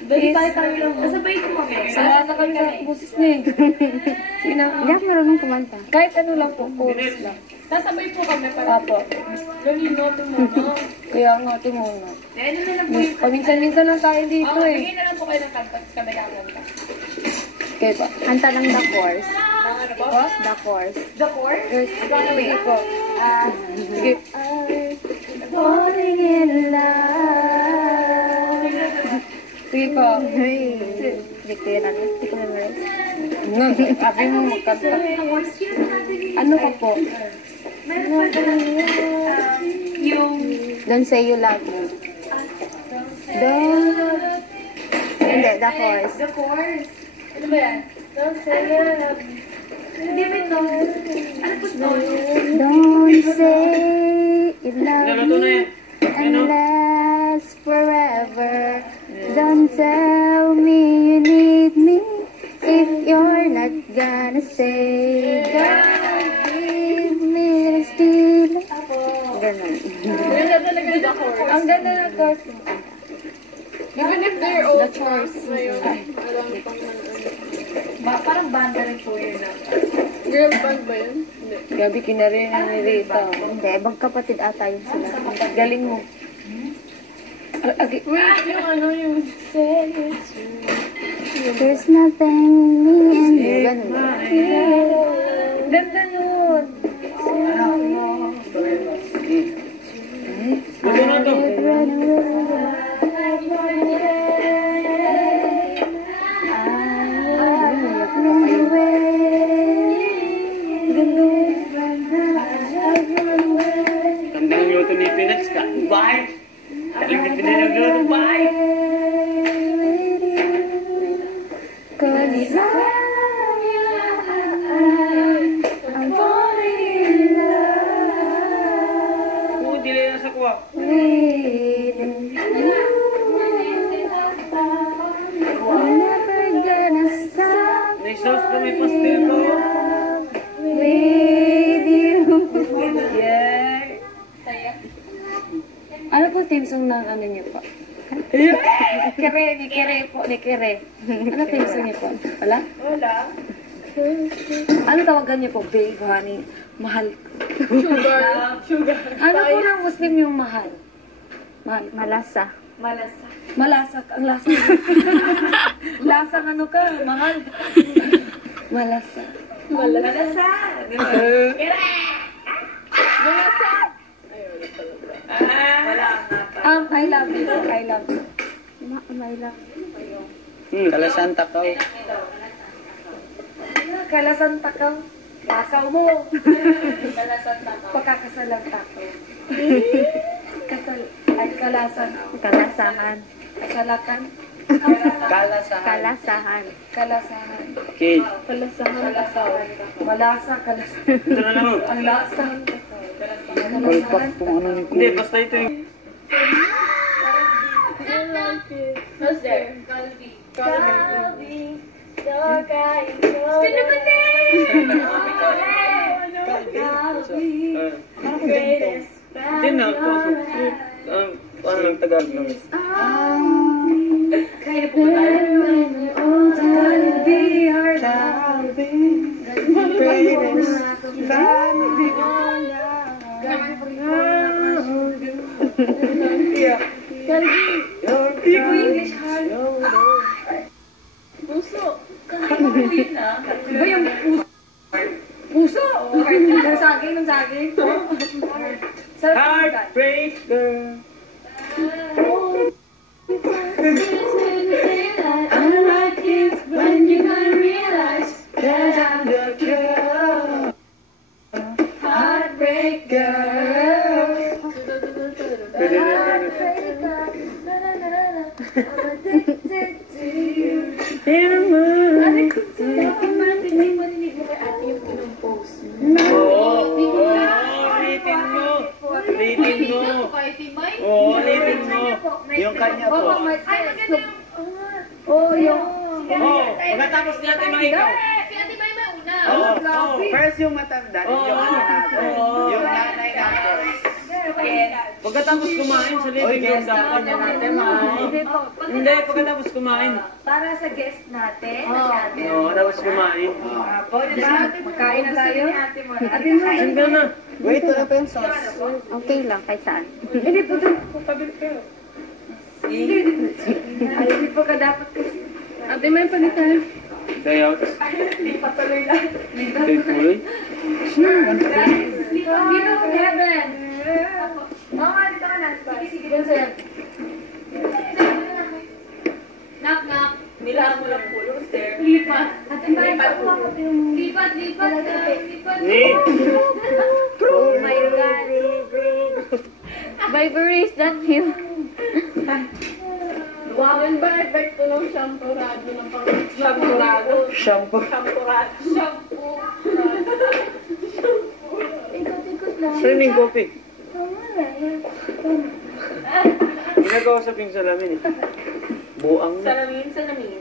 Balik tayo lang. Kasabay ko kami. Sama na kami sa busis niya eh. Sige na. Hindi ako marunong kumanta. Kahit ano lang po, chorus lang. Kasabay po kami para. Apo. Galing natin mo. Kaya nga, tumuna. Ano na lang po yung... Paminsan-minsan lang tayo dito Oh, eh. bigay na lang po kayo ng kanta. Kami kakanta. Okay pa. Kanta ng The Course. Ano po? The Course. The Course? Sige po. Sige. Falling in love. Sige po. Hindi ko yun natin. Hindi ko memorize. Sabi mo magkanta. Ano ka po? Yung... Don't say you love me. Don't. Hindi, The Course. The Course. Ano ba yan? Don't say you love me. Hindi ba ito? Ano po ito? Don't say you love me unless forever. Don't tell me you need me if you're not gonna say. Don't give me this feeling. Ganun. Ganda talaga yung The Course. Ang ganda ng chorus. Even if they're old songs ngayon. Parang banda rin po yun na. Girl band ba yun? Hindi. Gabi kinarin ni Rita. Hindi, magkapatid ata yun sila. Galing mo. Wait, yung ano yung... There's nothing me and you. Ganun. Ganda nun. Tandang luto ni Pinax ka. Bye! Galing ni Pinax luto. Bye! I'm falling in love. Oo, dili na sa kuwa. Waiting. We're never gonna stop Naisos pa may pastel ko. with you. Yeah. Ano po team song ng ano niyo po? Kere, ni Kere po, ni Kere. Ano team song niyo po? Wala? Wala. Ano tawagan niyo po? Babe, honey, mahal ko. Sugar. Ano po ng Muslim yung mahal? Mahal. Malasa. Malasa. Malasak. Ang lasa. Lasang ano ka? Mahal. Malasa. Malasa. Kira! Malasa. Wala nga pa. I love you. I love you. My love. Kalasan takaw. Kalasan takaw. Kasaw mo. Malasan tama. Pagkakasalang takaw. Kasal. Ay, kalasan. Kalasahan. Kasalakan. Kalasahan. Kalasahan. Kalasahan. Kate. Kalasahan. Malasa. Kalasahan. Ito na lang. Ang lasa. Palpak kung ano ni Hindi, basta ito yung... What's there? Calvi. Calvi. Spin naman din! Calvi. Greatest. Hindi na, ano lang Tagalog lang. Kaya po tayo. Calvi. Calvi. English heart. Puso. Kalbi mo yun ah. Diba yung puso? Puso? Ng saging, ng saging. Sarap ang ugat. Heartbreaker. I like it when you don't realize that I'm the girl. Heartbreaker. Addicted to you. Marinig mo kay ate yung kinumpose. Ulitin mo. Ulitin mo. Oo, ulitin mo. Yung kanya po. Oh, yung... Oo, pagkatapos natin mahigaw. Si ate May una. Oo, first yung matanda, yung ano natin. Yung nanay natin. Pagkatapos kumain sa living room dapat natin, Hindi, pagkatapos kumain. Para sa guest natin. Oo, tapos kumain. Magkain na tayo. Saan ka na? Wait, wala pa yung sauce. Okay lang, kahit saan. Hindi po doon. Pabili kayo. Hindi po ka dapat kasi. Ate, may palitan. Day out. Hindi pa tuloy lang. Day tuloy. Dito, Kevin. Oo nga, dito ka na. Sige, sige. Knock, knock. Nilaan mo lang po yung stair. Lipat. Lipat po. Lipat, lipat. Lipat. Ni! Oh my God. Vibery, is that you? Wawan ba? Effect ko ng shampurado ng pang... Shampurado? Shampoo. Shampurado. Shampoo. Ikot-ikot lang. Saan yung kopi? Ginagawa sa ping salamin eh. Buang na. Salamin, salamin.